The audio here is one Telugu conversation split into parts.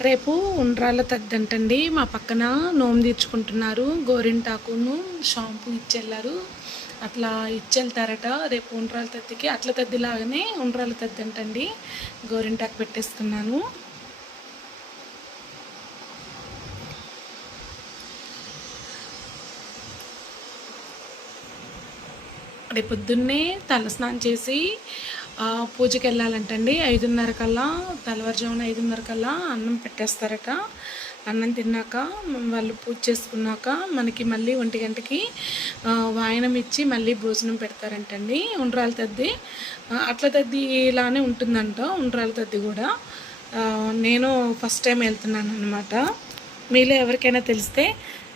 రేపు ఉండ్రాల తద్దంటండి. మా పక్కన నోము తీర్చుకుంటున్నారు. గోరింటాకును షాంపూ ఇచ్చెళ్ళారు. అట్లా ఇచ్చెళ్తారట. రేపు ఉండ్రాల తద్దికి అట్ల తద్దిలాగానే ఉండ్రాల తద్దంటండి. గోరింటాకు పెట్టేస్తున్నాను. రేపు పొద్దున్నే తలస్నానం చేసి పూజకి వెళ్ళాలంటండి ఐదున్నర కల్లా తెల్లవారుజామున ఐదున్నర కల్లా అన్నం పెట్టేస్తారట. అన్నం తిన్నాక వాళ్ళు పూజ చేసుకున్నాక మనకి మళ్ళీ ఒంటి గంటకి వాయనం ఇచ్చి మళ్ళీ భోజనం పెడతారంటండి. ఉండ్రాల తద్ది అట్ల తద్ది ఇలానే ఉంటుందంట ఉండ్రాల తద్ది కూడా. నేను ఫస్ట్ టైం వెళ్తున్నాను అనమాట మీలో ఎవరికైనా తెలిస్తే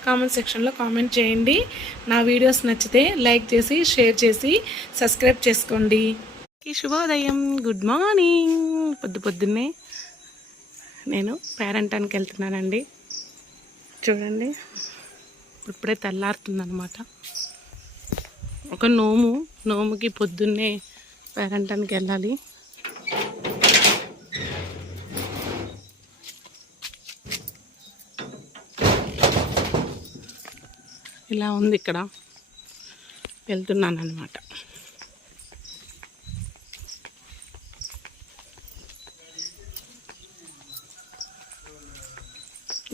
కామెంట్ సెక్షన్లో కామెంట్ చేయండి. నా వీడియోస్ నచ్చితే లైక్ చేసి షేర్ చేసి సబ్స్క్రైబ్ చేసుకోండి. శుభోదయం. Good morning. పొద్దు పొద్దున్నే నేను పేరంటానికి వెళ్తున్నానండి. చూడండి. ఇప్పుడే తెల్లారుతుందనమాట ఒక నోము నోముకి పొద్దున్నే పేరంటానికి వెళ్ళాలి. ఇలా ఉంది ఇక్కడ. వెళ్తున్నాను అనమాట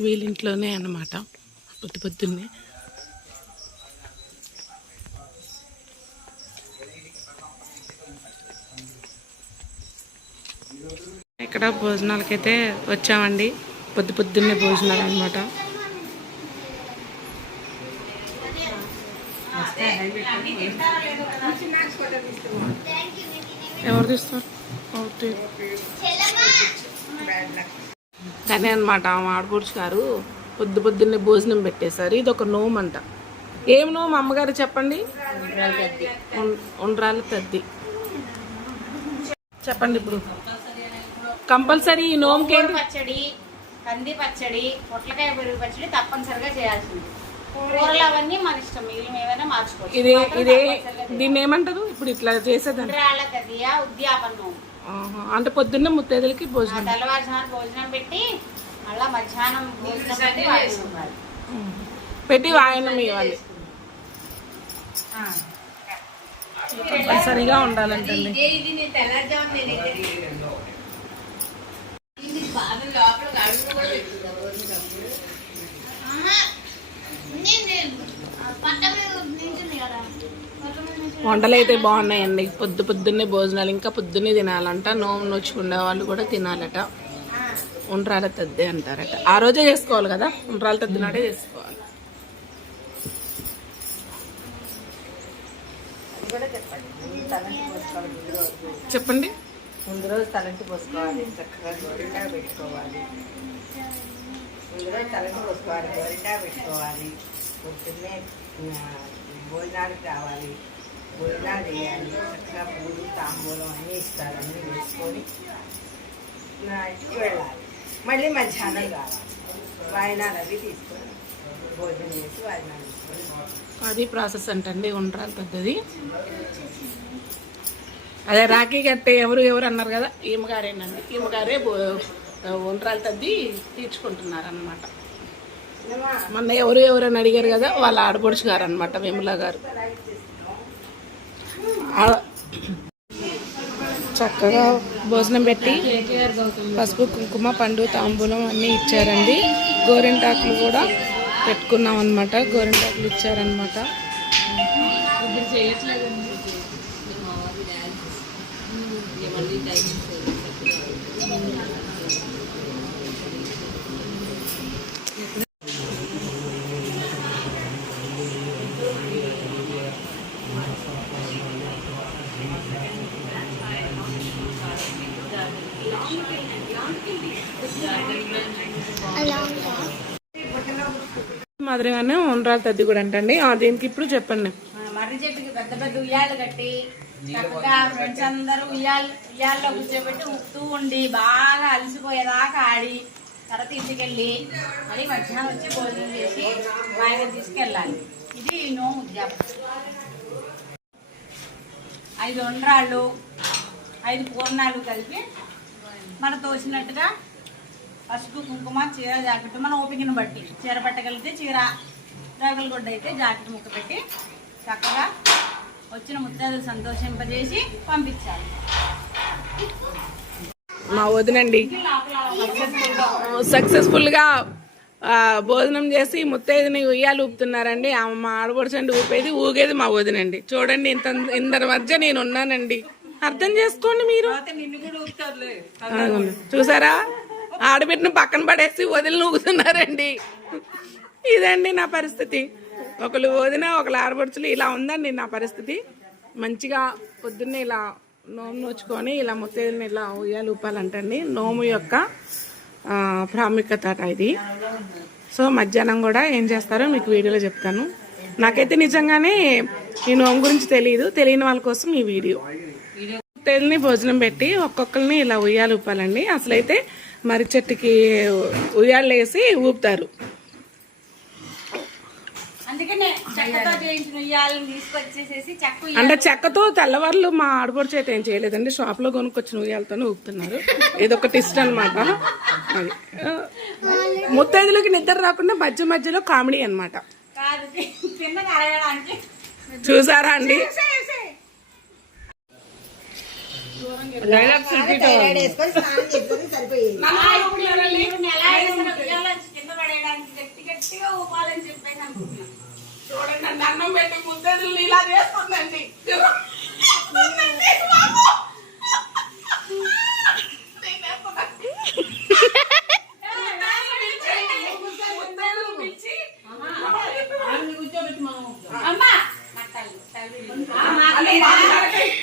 వీళ్ళింట్లోనే అన్నమాట. పొద్దు పొద్దున్నే. ఇక్కడ భోజనాలకైతే వచ్చామండి. పొద్దు పొద్దున్నే భోజనాలు అనమాట ఎవరు తీస్తారు కానీ అనమాట మా గారు పొద్దు పొద్దున్నే భోజనం పెట్టేశారు. ఇది ఒక నోమ్ అంట ఏం నోము? అమ్మగారు చెప్పండి. ఉం- ఉండ్రాల తద్ది. చెప్పండి ఇప్పుడు. కంపల్సరీ ఈ నోమ్కి పచ్చడి కంది పచ్చడి పొట్లకాయ పెరుగు పచ్చడి తప్పనిసరిగా చేయాల్సింది. కూరలు అవన్నీ మన ఇష్టం. మిగిలిన ఏమైనా మార్చుకోవచ్చు. ఇదే ఇదే దీన్ని ఏమంటారు? ఇప్పుడు ఇట్లా చేసేదాన్ని. ఉద్యాపన్నం ఆహా. అంటే పొద్దున్నే ముత్తైదులకి భోజనం. తెల్లవారుజామున భోజనం పెట్టి మళ్ళా మధ్యాహ్నం భోజనం పెట్టి వాయినం ఇవ్వాలి. పెట్టి వాయనం ఇవ్వాలి. ఆ. కంపల్సరీగా ఉండాలంటండి. వంటలు అయితే బాగున్నాయండి. పొద్దు పొద్దున్నే భోజనాలు ఇంకా పొద్దున్నే తినాలంట. నోము నోచుకుండే వాళ్ళు కూడా తినాలట. ఉండ్రాల తద్ది అంటారట. ఆ రోజే చేసుకోవాలి కదా? ఉండ్రాల తద్ది నాటే చేసుకోవాలి. చెప్పండి. ముందు రోజు తలంటి పోసుకోవాలి. చక్కగా పెట్టుకోవాలి. ముందు రోజు తలంటి పోసుకోవాలి. పెట్టుకోవాలి. పొద్దున్నే భోజనాలు కావాలి భోజనాలు వేయాలి చక్కగా పూలు తాంబూలం అన్నీ ఇస్తారు. అన్నీ వేసుకొని నా ఇంటికి వెళ్ళాలి. మళ్ళీ మధ్యాహ్నం కావాలి వాయినాలు అవి తీసుకొని భోజనం చేసి వాయినాలు అది ప్రాసెస్ అంటండి. ఉండ్రాల పెద్దది. అదే రాఖీ కట్టే ఎవరు ఎవరు అన్నారు కదా? ఈమెగారేనండి. ఈమెగారే బో- ఉండ్రాల తద్ది తీర్చుకుంటున్నారు అనమాట మొన్న ఎవరు ఎవరని అడిగారు కదా వాళ్ళ ఆడపడుచు గారు అనమాట విమల గారు. చక్కగా భోజనం పెట్టి పసుపు కుంకుమ పండు తాంబూలం అన్నీ ఇచ్చారండి. గోరింటాకులు కూడా పెట్టుకున్నాం అనమాట గోరింటాకులు ఇచ్చారనమాట మాదిరిగానే ఉండ్రాల తద్ది కూడా అంటండి. ఆ, దీనికి ఇప్పుడు చెప్పండి. మర్రి చెట్టుకి పెద్ద పెద్ద ఉయ్యాలు కట్టి చక్కగా ఫ్రెండ్స్ అందరూ ఉయ్యాలు ఉయ్యాల్లో కూర్చోబెట్టి ఊపుతూ ఉండి బాగా అలసిపోయేదాకా ఆడి తర్వాత ఇంటికెళ్ళి మళ్ళీ మధ్యాహ్నం వచ్చి భోజనం చేసి బాగా తీసుకెళ్ళాలి. ఇది నో ఉద్యాపం ఐదు ఉండ్రాళ్ళు ఐదు పూర్ణాలు కలిపి మన తోచినట్టుగా పసుపు కుంకుమ చీర జాకెట్ మన ఓపికను బట్టి. చీర పట్టగలిగితే చీర రేగల గుడ్డ అయితే జాకెట్ ముక్క పెట్టి చక్కగా వచ్చిన ముత్తాదులు సంతోషింపజేసి పంపించాలి. మా వదినండి. సక్సెస్ఫుల్గా భోజనం చేసి ముత్తైదుని ఉయ్యాలు ఊపుతున్నారండి. మా ఆడపడుచండి ఊపేది ఊగేది మా వదినండి. చూడండి ఇంత ఇందరి మధ్య నేను ఉన్నానండి అర్థం చేసుకోండి మీరు. చూసారా? ఆడబిడ్డను పక్కన పడేసి వదిలి నూగుతున్నారండి. ఇదండి నా పరిస్థితి. ఒకళ్ళు వదిన ఒకళ్ళు ఆడపడుచులు ఇలా ఉందండి నా పరిస్థితి. మంచిగా పొద్దున్నే ఇలా నోము నోచుకొని ఇలా ముత్తైదుని ఇలా ఉయ్యాలు ఊపాలంటండి. నోము యొక్క ప్రాముఖ్యత ఇది సో మధ్యాహ్నం కూడా ఏం చేస్తారో మీకు వీడియోలో చెప్తాను. నాకైతే నిజంగానే ఈ నోము గురించి తెలియదు తెలియని వాళ్ళ కోసం ఈ వీడియో. ముత్తైదుని భోజనం పెట్టి ఒక్కొక్కరిని ఇలా ఉయ్యాలు ఊపాలండి. అసలైతే మర్రి చెట్టుకి ఉయ్యాలు వేసి ఊపుతారు. అంటే చెక్కతో తెల్లవారులు మా ఆడపడుచు అయితే ఏం చేయలేదండి. షాప్లో కొనుక్కొచ్చిన ఉయ్యాలతోనే ఊపుతున్నారు. ఇదొక టిస్ట్ అనమాట అది. ముత్తైదులకి నిద్ర రాకుండా మధ్య మధ్యలో కామెడీ కరగడానికి చూసారా అండి? చెప్పేసి అనుకుంటున్నాను చూడండి అన్నం పెట్టి ముత్తైదులు ఇలా చేస్తుందండి. 没拿，没拿，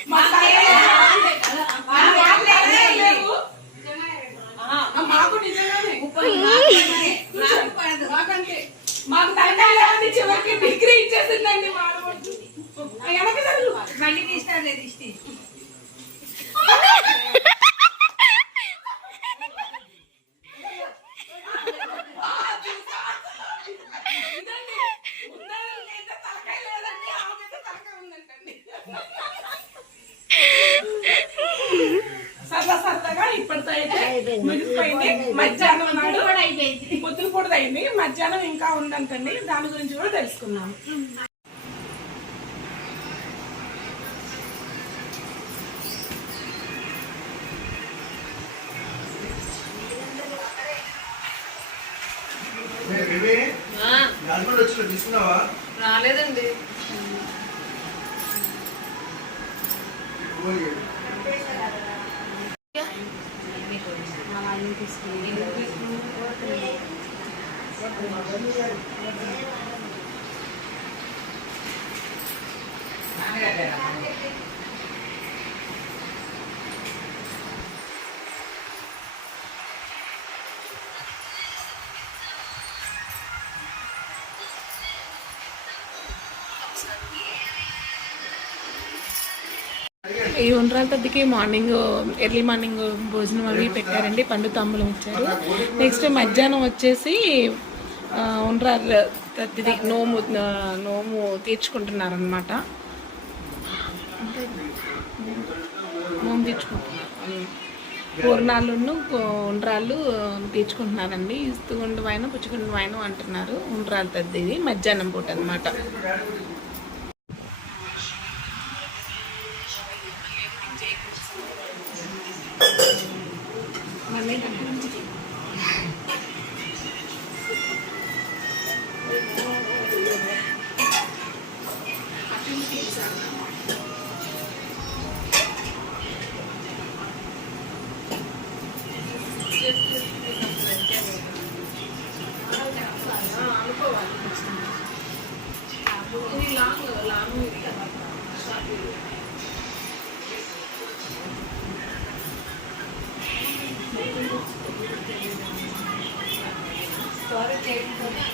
అయితే మధ్యాహ్నం నాడు కూడా అయిపోయింది. పొద్దున పూట అయింది మధ్యాహ్నం ఇంకా ఉందంటండి. దాని గురించి కూడా తెలుసుకున్నాము తీసుకున్నావా? రాలేదండి. ఓకే. ఈ ఉండ్రాల తద్దికి మార్నింగ్ ఎర్లీ మార్నింగ్ భోజనం అవి పెట్టారండి. పండు తమ్ములు ఇచ్చారు. నెక్స్ట్ మధ్యాహ్నం వచ్చేసి ఉండ్రాల తద్దిది నోము నోము తీర్చుకుంటున్నారనమాట నోము తీర్చుకుంటున్నారు. పూర్ణాలు పూర్ణాలును ఉండ్రాళ్ళు తీర్చుకుంటున్నారండి. ఇస్తుగుండు వాయన పుచ్చుకుండు వాయన అంటున్నారు ఉండ్రాల తద్దిది మధ్యాహ్నం పూట అనమాట Thank you. சாரி கேட்கும்போது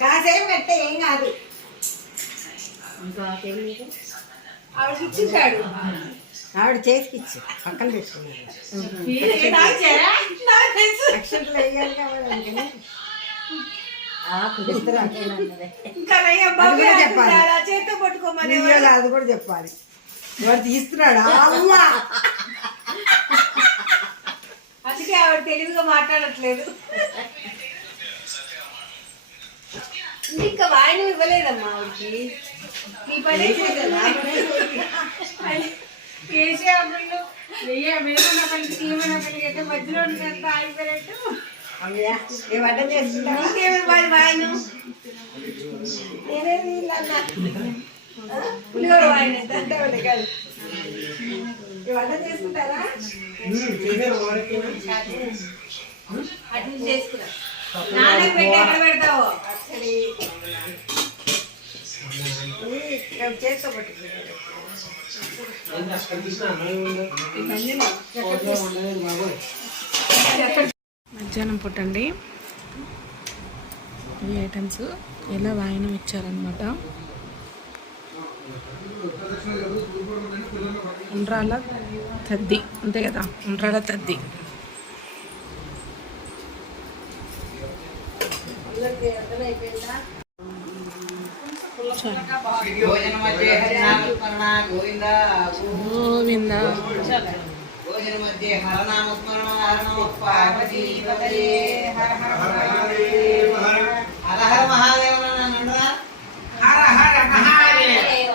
కాసేపు పెట్టే ఏం కాదు. ఇంకా ఆవిడ చేతికి ఇచ్చి పక్కన. ఇద్దరు అది కూడా చెప్పాలి. వాడు తీస్తున్నాడు? అమ్మా! అందుకే ఆవిడ తెలివిగా మాట్లాడట్లేదు. ఇంకా వాయినం ఇవ్వలేదమ్మా ఆవిడకి. చేసే అప్పుడు వెయ్యి వేయమన్న పనికి తీయమన్న పనికి అయితే మధ్యలో ఉన్నంత ఆగిపోయినట్టు. చేసుకుంటారా అటు చేసుకురా. నాన్నకి పెట్టి ఎక్కడ పెడతావో? మధ్యాహ్నం పుట్టండి ఈ ఐటమ్స్ ఎలా వాయనం ఇచ్చారనమాట ఉండ్రాల తద్ది. అంతే కదా? ఉండ్రాల తద్ది. గోవింద. హర నమ పార్వతీ పతయే హర హర మహాదేవ హర హర మహాదేవ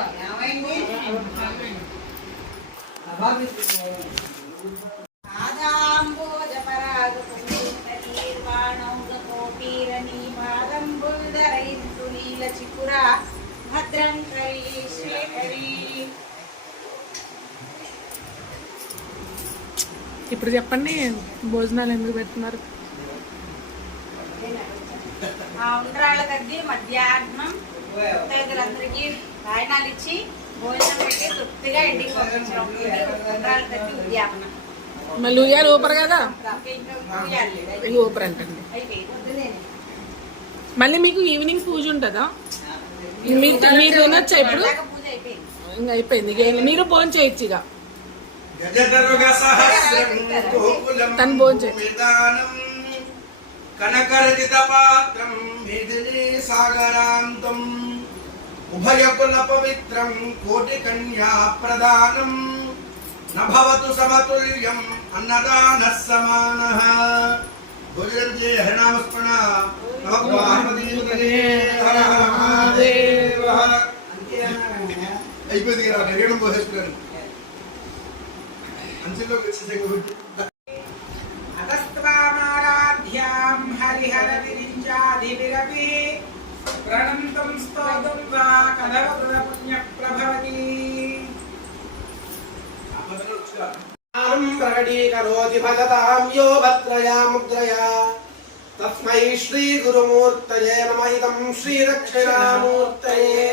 చికురా భద్రం కరీ శ్రీకరీ ఇప్పుడు చెప్పండి భోజనాలు ఎందుకు పెడుతున్నారు? ఆ ఉండ్రాళ్ళ కద్ది మధ్యాహ్నం తదితరులందరికీ వాయనాలు ఇచ్చి భోజనం పెట్టి తృప్తిగా ఇంటికి పంపించడం. ఉండ్రాళ్ళ కద్ది ఉద్యాపన. మళ్ళీ ఉయ్యాలు ఊపరు కదా? ఊపరు అంటండి అయిపోయింది. మళ్ళీ మీకు ఈవినింగ్ పూజ ఉంటుందా? మీకు మీరు తినొచ్చా ఇప్పుడు? అయిపోయింది ఇంకా అయిపోయింది. ఇక మీరు ఫోన్ చేయొచ్చు ఇక. తను విధానం కనకరజిత పాత్రం మిథిలీ సాగరాంతం ఉభయకుల పవిత్రం కోటి కన్యా ప్రదానం నభవతు సమతుల్యం అన్నదాన సమానః హరినామస్మరణ నమ. పార్వతీపతయే హర హర మహాదేవ అయిపోయింది కదా నిర్గణం పోసేసుకున్నాను కాబట్టి అతస్త్వామారాధ్యాం హరిహర విరించాదివిరపి ప్రణంతం స్తోతం వా కథవకృత పుణ్య ప్రభవతి ప్రకటీకరోతి భగతాం యో భద్రయా ముద్రయా. తస్మై శ్రీ గురుమూర్తయే నమ. ఇదం శ్రీ దక్షిణామూర్తయే